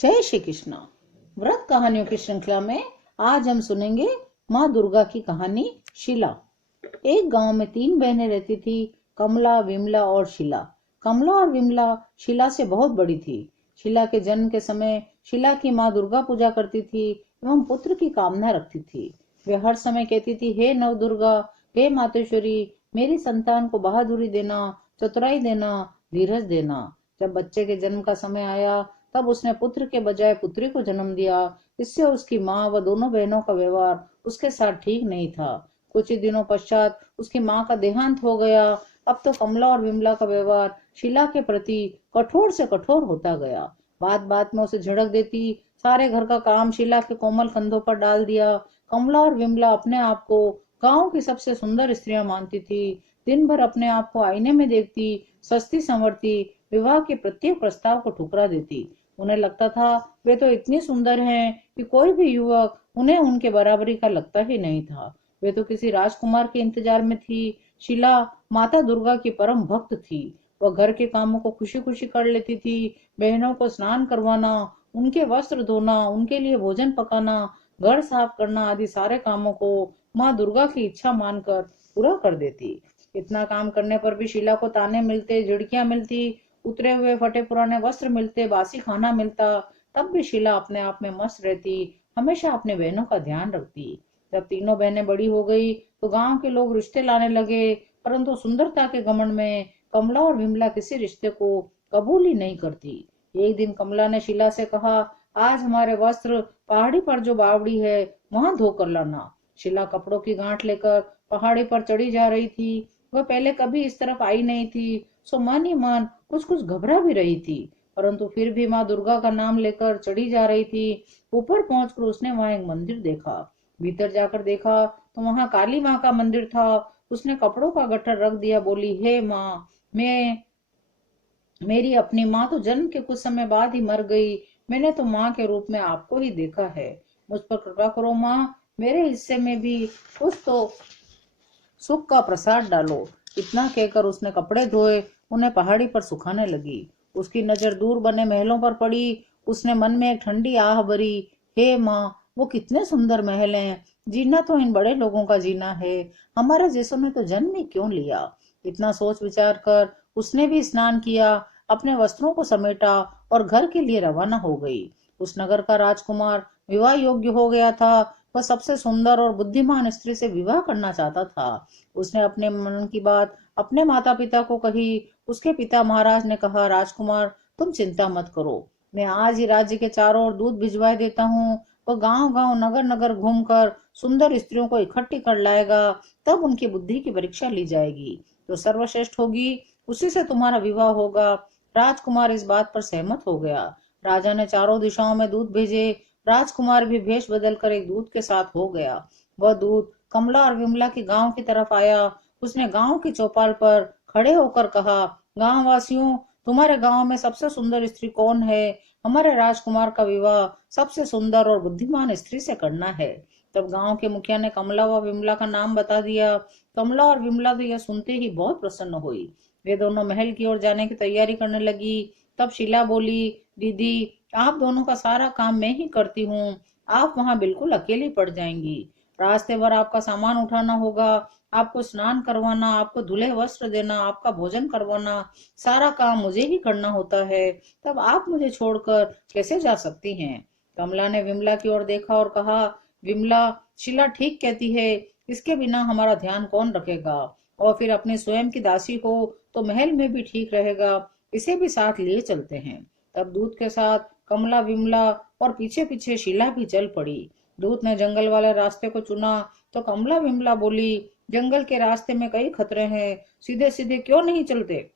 जय श्री कृष्णा। व्रत कहानियों की श्रृंखला में आज हम सुनेंगे माँ दुर्गा की कहानी शीला। एक गांव में 3 बहनें रहती थी, कमला, विमला और शीला। कमला और विमला शीला से बहुत बड़ी थी। शीला के जन्म के समय शीला की माँ दुर्गा पूजा करती थी एवं पुत्र की कामना रखती थी। वे हर समय कहती थी, हे नव दुर्गा, हे मातेश्वरी, मेरी संतान को बहादुरी देना, चतुराई देना, धीरज देना। जब बच्चे के जन्म का समय आया तब उसने पुत्र के बजाय पुत्री को जन्म दिया। इससे उसकी माँ व दोनों बहनों का व्यवहार उसके साथ ठीक नहीं था। कुछ ही दिनों पश्चात उसकी माँ का देहांत हो गया। अब तो कमला और विमला का व्यवहार शीला के प्रति कठोर से कठोर होता गया। बात बात में उसे झिड़क देती, सारे घर का काम शीला के कोमल कंधों पर डाल दिया। कमला और विमला अपने आप को गांव की सबसे सुंदर स्त्रियां मानती थी। दिन भर अपने आप को आईने में देखती, सस्ती संवरती, विवाह के प्रत्येक प्रस्ताव को ठुकरा देती। उन्हें लगता था वे तो इतनी सुंदर हैं कि कोई भी युवक उन्हें उनके बराबरी का लगता ही नहीं था। वे तो किसी राजकुमार के इंतजार में थी। शीला माता दुर्गा की परम भक्त थी। वह घर के कामों को खुशी खुशी कर लेती थी। बहनों को स्नान करवाना, उनके वस्त्र धोना, उनके लिए भोजन पकाना, घर साफ करना आदि सारे कामों को माँ दुर्गा की इच्छा मानकर पूरा कर देती। इतना काम करने पर भी शीला को ताने मिलते, झिड़कियां मिलती, उतरे हुए फटे पुराने वस्त्र मिलते, बासी खाना मिलता। तब भी शीला अपने आप में मस्त रहती, हमेशा अपने बहनों का ध्यान रखती। जब तीनों बहनें बड़ी हो गई तो गांव के लोग रिश्ते लाने लगे, परंतु सुंदरता के घमंड में कमला और विमला किसी रिश्ते को कबूल ही नहीं करती। एक दिन कमला ने शीला से कहा, आज हमारे वस्त्र पहाड़ी पर जो बावड़ी है वहां धोकर लाना। शीला कपड़ों की गांठ लेकर पहाड़ी पर चढ़ी जा रही थी। वह पहले कभी इस तरफ आई नहीं थी, सो मन ही मन कुछ कुछ घबरा भी रही थी, परंतु फिर भी माँ दुर्गा का नाम लेकर चढ़ी जा रही थी। ऊपर पहुंचकर उसने वहां एक मंदिर देखा। भीतर जाकर देखा तो वहां काली माँ का मंदिर था। उसने कपड़ों का गट्ठर रख दिया, बोली, हे माँ, मैं मेरी अपनी माँ तो जन्म के कुछ समय बाद ही मर गई। मैंने तो माँ के रूप में आपको ही देखा है। मुझ पर कृपा करो माँ, मेरे हिस्से में भी कुछ तो सुख का प्रसाद डालो। इतना कहकर उसने कपड़े धोए, उन्हें पहाड़ी पर सुखाने लगी। उसकी नजर दूर बने महलों पर पड़ी। उसने मन में एक ठंडी आह भरी, हे माँ, वो कितने सुंदर महल हैं। जीना तो इन बड़े लोगों का जीना है, हमारे जैसों ने तो जन्म ही क्यों लिया। इतना सोच विचार कर उसने भी स्नान किया, अपने वस्त्रों को समेटा और घर के लिए रवाना हो गई। उस नगर का राजकुमार विवाह योग्य हो गया था। वह सबसे सुंदर और बुद्धिमान स्त्री से विवाह करना चाहता था। उसने अपने मन की बात अपने माता पिता को कही। उसके पिता महाराज ने कहा, राजकुमार, तुम चिंता मत करो, मैं आज ही राज्य के चारों ओर दूध भिजवा देता हूँ। वह गांव गांव नगर नगर घूमकर सुंदर स्त्रियों को इकट्ठी कर लाएगा, तब उनकी बुद्धि की परीक्षा ली जाएगी। जो सर्वश्रेष्ठ होगी उसी से तुम्हारा विवाह होगा। राजकुमार इस बात पर सहमत हो गया। राजा ने चारों दिशाओं में दूध भेजे। राजकुमार भी भेष बदलकर एक दूत के साथ हो गया। वह दूत कमला और विमला के गांव की तरफ आया। उसने गांव की चौपाल पर खड़े होकर कहा, गांव वासियों, तुम्हारे गांव में सबसे सुंदर स्त्री कौन है? हमारे राजकुमार का विवाह सबसे सुंदर और बुद्धिमान स्त्री से करना है। तब गांव के मुखिया ने कमला व विमला का नाम बता दिया। कमला और विमला तो यह सुनते ही बहुत प्रसन्न हुई। वे दोनों महल की ओर जाने की तैयारी करने लगी। तब शीला बोली, दीदी, आप दोनों का सारा काम मैं ही करती हूँ, आप वहां बिल्कुल अकेली पड़ जाएंगी। रास्ते भर आपका सामान उठाना होगा, आपको स्नान करवाना, आपको धुले वस्त्र देना, आपका भोजन करवाना, सारा काम मुझे ही करना होता है। तब आप मुझे छोड़कर कैसे जा सकती हैं? कमला ने विमला की ओर देखा और कहा, विमला, शीला ठीक कहती है, इसके बिना हमारा ध्यान कौन रखेगा? और फिर अपनी स्वयं की दासी हो तो महल में भी ठीक रहेगा, इसे भी साथ लिए चलते हैं। तब दूत के साथ कमला, विमला और पीछे पीछे शीला भी चल पड़ी। दूत ने जंगल वाले रास्ते को चुना तो कमला विमला बोली, जंगल के रास्ते में कई खतरे हैं, सीधे सीधे क्यों नहीं चलते?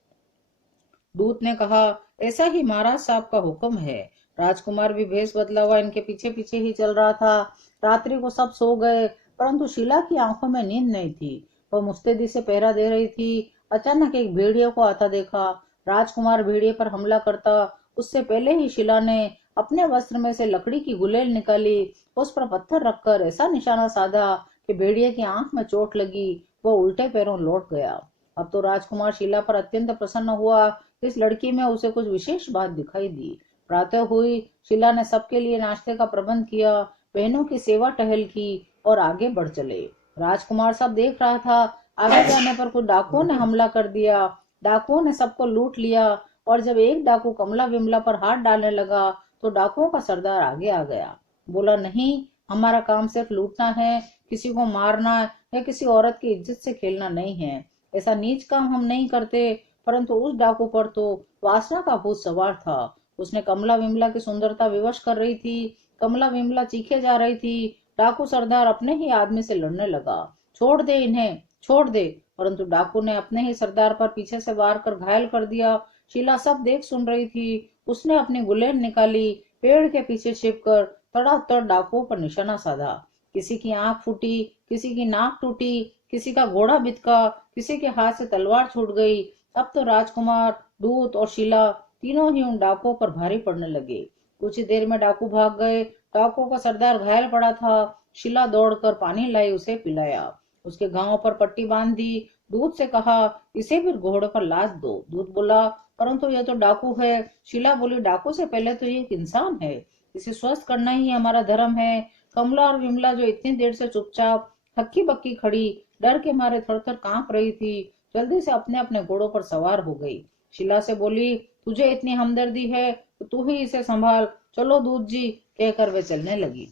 दूत ने कहा, ऐसा ही महाराज साहब का हुक्म है। राजकुमार भी भेष बदला हुआ इनके पीछे पीछे ही चल रहा था। रात्रि को सब सो गए, परंतु शीला की आंखों में नींद नहीं थी। वह मुस्तैदी से पहरा दे रही थी। अचानक एक भेड़िए को आता देखा। राजकुमार भेड़िए पर हमला करता उससे पहले ही शीला ने अपने वस्त्र में से लकड़ी की गुलेल निकाली, उस पर पत्थर रखकर ऐसा निशाना साधा कि भेड़िए की आंख में चोट लगी। वो उल्टे पैरों लौट गया। अब तो राजकुमार शीला पर अत्यंत प्रसन्न हुआ। इस लड़की में उसे कुछ विशेष बात दिखाई दी। प्रातः हुई शीला ने सबके लिए नाश्ते का प्रबंध किया, बहनों की सेवा टहल की और आगे बढ़ चले। राजकुमार सब देख रहा था। आगे जाने पर कुछ डाकुओं ने हमला कर दिया। डाकुओं ने सबको लूट लिया और जब एक डाकू कमला विमला पर हाथ डालने लगा तो डाकुओं का सरदार आगे आ गया। बोला, नहीं, हमारा काम सिर्फ लूटना है, किसी को मारना या किसी औरत की इज्जत से खेलना नहीं है। ऐसा नीच काम हम नहीं करते। परंतु उस डाकू पर तो वासना का भूत सवार था। उसने कमला विमला की सुंदरता विवश कर रही थी। कमला विमला चीखे जा रही थी। डाकू सरदार अपने ही आदमी से लड़ने लगा। छोड़ दे इन्हें, छोड़ दे। परंतु डाकू ने अपने ही सरदार पर पीछे से वार कर घायल कर दिया। शीला सब देख सुन रही थी। उसने अपनी गुलेन निकाली, पेड़ के पीछे छिपकर तड़ातड़ डाकुओं पर निशाना साधा। किसी की आंख फूटी, किसी की नाक टूटी, किसी का घोड़ा बितका, किसी के हाथ से तलवार छूट गई। अब तो राजकुमार, दूत और शीला तीनों ही उन डाकुओं पर भारी पड़ने लगे। कुछ ही देर में डाकू भाग गए। डाकुओं का सरदार घायल पड़ा था। शीला दौड़कर पानी लाई, उसे पिलाया। उसके गांव पर पट्टी बांध दी। दूत से कहा, इसे भी घोड़े पर लाद दो। दूत बोला, परंतु यह तो डाकू है। शीला बोली, डाकू से पहले तो ये एक इंसान है, इसे स्वस्थ करना ही हमारा धर्म है। कमला और विमला जो इतनी देर से चुपचाप हक्की बक्की खड़ी डर के मारे थर थर कांप रही थी, जल्दी से अपने अपने घोड़ों पर सवार हो गई। शीला से बोली, तुझे इतनी हमदर्दी है तो तू ही इसे संभाल। चलो दूत जी, कहकर वे चलने लगी।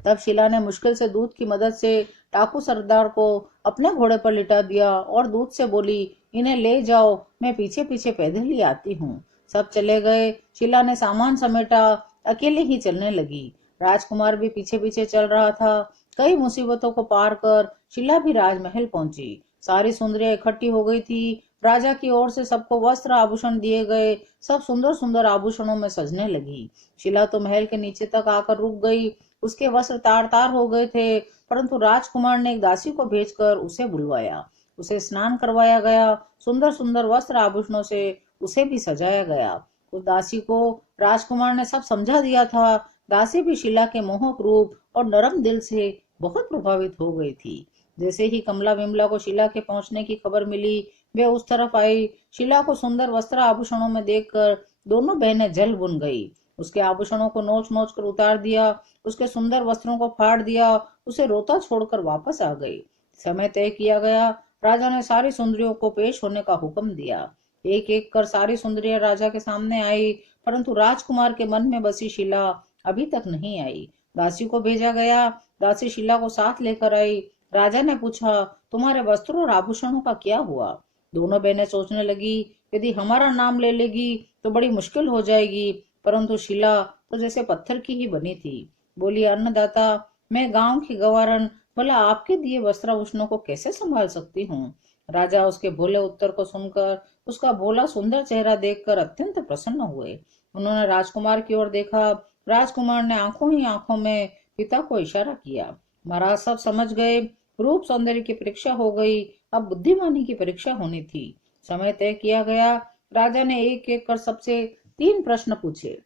तब शीला ने मुश्किल से दूत की मदद से डाकू सरदार को अपने घोड़े पर लिटा दिया और दूत से बोली, इन्हें ले जाओ, मैं पीछे पीछे पैदल ही आती हूँ। सब चले गए। शीला ने सामान समेटा, अकेले ही चलने लगी। राजकुमार भी पीछे पीछे चल रहा था। कई मुसीबतों को पार कर शीला भी राजमहल पहुंची। सारी सुंदरियां इकट्ठी हो गई थी। राजा की ओर से सबको वस्त्र आभूषण दिए गए। सब सुंदर सुंदर आभूषणों में सजने लगी। शीला तो महल के नीचे तक आकर रुक गई। उसके वस्त्र तार तार हो गए थे। परंतु राजकुमार ने एक दासी को भेजकर उसे बुलवाया। उसे स्नान करवाया गया। सुंदर सुंदर वस्त्र आभूषणों से उसे भी सजाया गया। उस दासी को राजकुमार ने सब समझा दिया था। दासी भी शीला के मोहक रूप और नरम दिल से बहुत प्रभावित हो गई थी। जैसे ही कमला विमला को शीला के पहुंचने की खबर मिली, वे उस तरफ आई। शीला को सुंदर वस्त्र आभूषणों में देखकर दोनों बहनें जल बुन गई। उसके आभूषणों को नोच नोच कर उतार दिया, उसके सुंदर वस्त्रों को फाड़ दिया, उसे रोता छोड़कर वापस आ गई। समय तय किया गया। राजा ने सारी सुंदरियों को पेश होने का हुक्म दिया। एक एक कर सारी सुंदरियां राजा के सामने आई, परंतु राजकुमार के मन में बसी शीला अभी तक नहीं आई। दासी को भेजा गया। दासी शीला को साथ लेकर आई। राजा ने पूछा, तुम्हारे वस्त्रों और आभूषणों का क्या हुआ? दोनों बहनें सोचने लगी, यदि हमारा नाम ले लेगी तो बड़ी मुश्किल हो जाएगी। परंतु शीला तो जैसे पत्थर की ही बनी थी। बोली, अन्नदाता, मैं गांव की गवारन, भला आपके दिए वस्त्राभूषणों को कैसे संभाल सकती हूँ? राजा उसके भोले उत्तर को सुनकर, उसका भोला सुंदर चेहरा देखकर अत्यंत प्रसन्न हुए। उन्होंने राजकुमार की ओर देखा। राजकुमार ने आंखों ही आंखों में पिता को इशारा किया। महाराज सब समझ गए। रूप सौंदर्य की परीक्षा हो गई, अब बुद्धिमानी की परीक्षा होनी थी। समय तय किया गया। राजा ने एक एक कर सबसे 3 प्रश्न पूछे।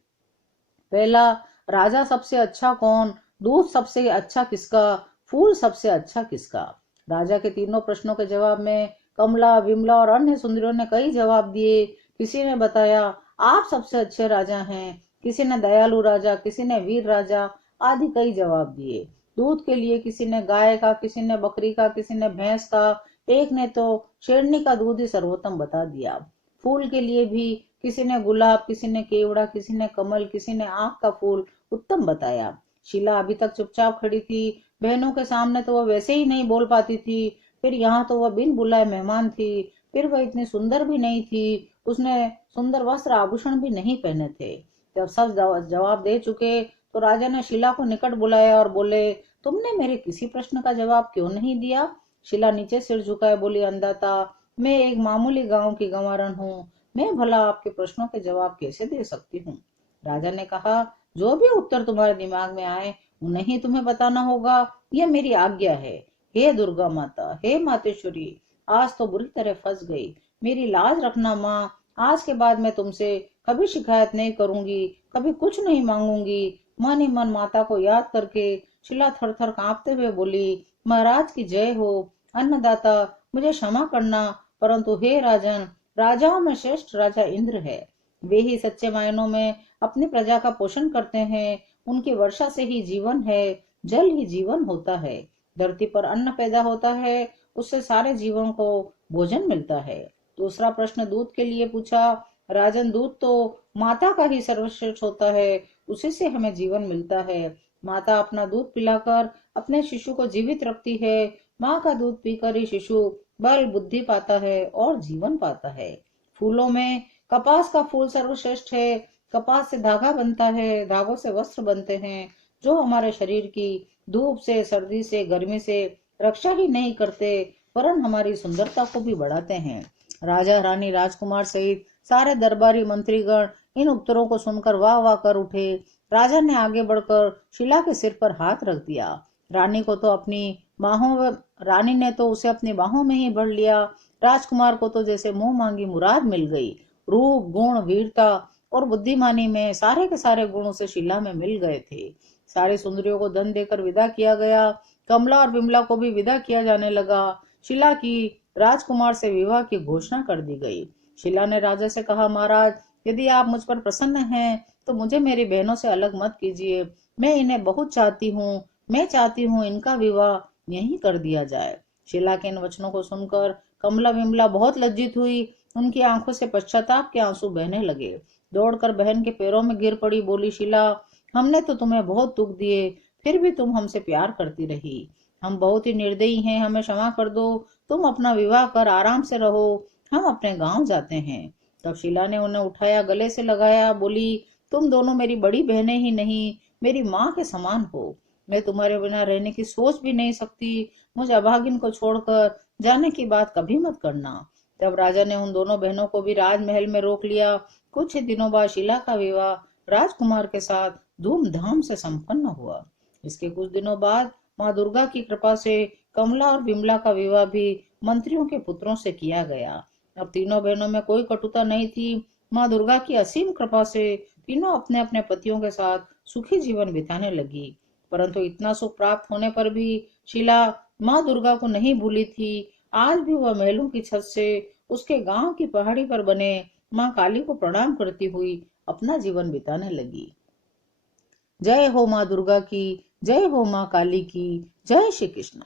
पहला, राजा सबसे अच्छा कौन? दूध सबसे अच्छा किसका? फूल सबसे अच्छा किसका? राजा के तीनों प्रश्नों के जवाब में कमला, विमला और अन्य सुंदरियों ने कई जवाब दिए। किसी ने बताया, आप सबसे अच्छे राजा हैं, किसी ने दयालु राजा, किसी ने वीर राजा आदि कई जवाब दिए। दूध के लिए किसी ने गाय का, किसी ने बकरी का, किसी ने भैंस का, एक ने तो शेरनी का दूध ही सर्वोत्तम बता दिया। फूल के लिए भी किसी ने गुलाब, किसी ने केवड़ा, किसी ने कमल, किसी ने आंख का फूल उत्तम बताया। शीला अभी तक चुपचाप खड़ी थी। बहनों के सामने तो वह वैसे ही नहीं बोल पाती थी, फिर यहाँ तो वह बिन बुलाए मेहमान थी, फिर वह इतनी सुंदर भी नहीं थी, उसने सुंदर वस्त्र आभूषण भी नहीं पहने थे। जब सब जवाब दे चुके तो राजा ने शीला को निकट बुलाया और बोले, तुमने मेरे किसी प्रश्न का जवाब क्यों नहीं दिया? शीला नीचे सिर झुकाए बोली, अंदाता, मैं एक मामूली गांव की गंवारन हूँ, मैं भला आपके प्रश्नों के जवाब कैसे दे सकती हूँ? राजा ने कहा, जो भी उत्तर तुम्हारे दिमाग में आए उन्हें ही तुम्हें बताना होगा, यह मेरी आज्ञा है। हे दुर्गा माता, हे मातेश्वरी, आज तो बुरी तरह फंस गई, मेरी लाज रखना माँ। आज के बाद मैं तुमसे कभी शिकायत नहीं करूंगी, कभी कुछ नहीं मांगूंगी। मन ही मन माता को याद करके शीला थर थर कांपते हुए बोली, महाराज की जय हो। अन्नदाता, मुझे क्षमा करना, परंतु हे राजन, राजाओं में श्रेष्ठ राजा इंद्र है। वे ही सच्चे मायनों में अपनी प्रजा का पोषण करते हैं। उनकी वर्षा से ही जीवन है, जल ही जीवन होता है। धरती पर अन्न पैदा होता है, उससे सारे जीवों को भोजन मिलता है। दूसरा प्रश्न दूध के लिए पूछा। राजन, दूध तो माता का ही सर्वश्रेष्ठ होता है, उसी से हमें जीवन मिलता है। माता अपना दूध पिलाकर अपने शिशु को जीवित रखती है। माँ का दूध पीकर ही शिशु बल बुद्धि पाता है और जीवन पाता है। फूलों में कपास का फूल सर्वश्रेष्ठ है। कपास से धागा बनता है, धागों से वस्त्र बनते हैं, जो हमारे शरीर की धूप से, सर्दी से, गर्मी से रक्षा ही नहीं करते, वरन हमारी सुंदरता को भी बढ़ाते हैं। राजा, रानी, राजकुमार सहित सारे दरबारी मंत्रीगण इन उत्तरों को सुनकर वाह वाह कर उठे। राजा ने आगे बढ़कर शिला के सिर पर हाथ रख दिया। रानी को तो अपनी बाहों रानी ने तो उसे अपनी बाहों में ही भर लिया। राजकुमार को तो जैसे मुंह मांगी मुराद मिल गई। रूप, गुण, वीरता और बुद्धिमानी में सारे के सारे गुण उसे शिला में मिल गए थे। सारी सुंदरियों को धन देकर विदा किया गया। कमला और विमला को भी विदा किया जाने लगा। शिला की राजकुमार से विवाह की घोषणा कर दी गई। शिला ने राजा से कहा, महाराज, यदि आप मुझ पर प्रसन्न हैं तो मुझे मेरी बहनों से अलग मत कीजिए। मैं इन्हें बहुत चाहती हूँ। मैं चाहती हूँ इनका विवाह यहीं कर दिया जाए। शिला के इन वचनों को सुनकर कमला विमला बहुत लज्जित हुई। उनकी आंखों से पश्चाताप के आंसू बहने लगे। दौड़कर बहन के पैरों में गिर पड़ी, बोली, शिला, हमने तो तुम्हें बहुत दुख दिए, फिर भी तुम हमसे प्यार करती रही। हम बहुत ही निर्दयी हैं, हमें क्षमा कर दो। तुम अपना विवाह कर आराम से रहो, हम अपने गांव जाते हैं। तब शीला ने उन्हें उठाया, गले से लगाया, बोली, तुम दोनों मेरी बड़ी बहनें ही नहीं, मेरी माँ के समान हो। मैं तुम्हारे बिना रहने की सोच भी नहीं सकती। मुझ अभागिन को छोड़कर जाने की बात कभी मत करना। तब राजा ने उन दोनों बहनों को भी राजमहल में रोक लिया। कुछ ही दिनों बाद शीला का विवाह राजकुमार के साथ धूमधाम से संपन्न हुआ। इसके कुछ दिनों बाद माँ दुर्गा की कृपा से कमला और विमला का विवाह भी मंत्रियों के पुत्रों से किया गया। अब तीनों बहनों में कोई कटुता नहीं थी। माँ दुर्गा की असीम कृपा से तीनों अपने अपने पतियों के साथ सुखी जीवन बिताने लगी। परंतु इतना सुख प्राप्त होने पर भी शीला माँ दुर्गा को नहीं भूली थी। आज भी वह महलों की छत से उसके गांव की पहाड़ी पर बने माँ काली को प्रणाम करती हुई अपना जीवन बिताने लगी। जय हो माँ दुर्गा की, जय हो माँ काली की, जय श्री कृष्ण।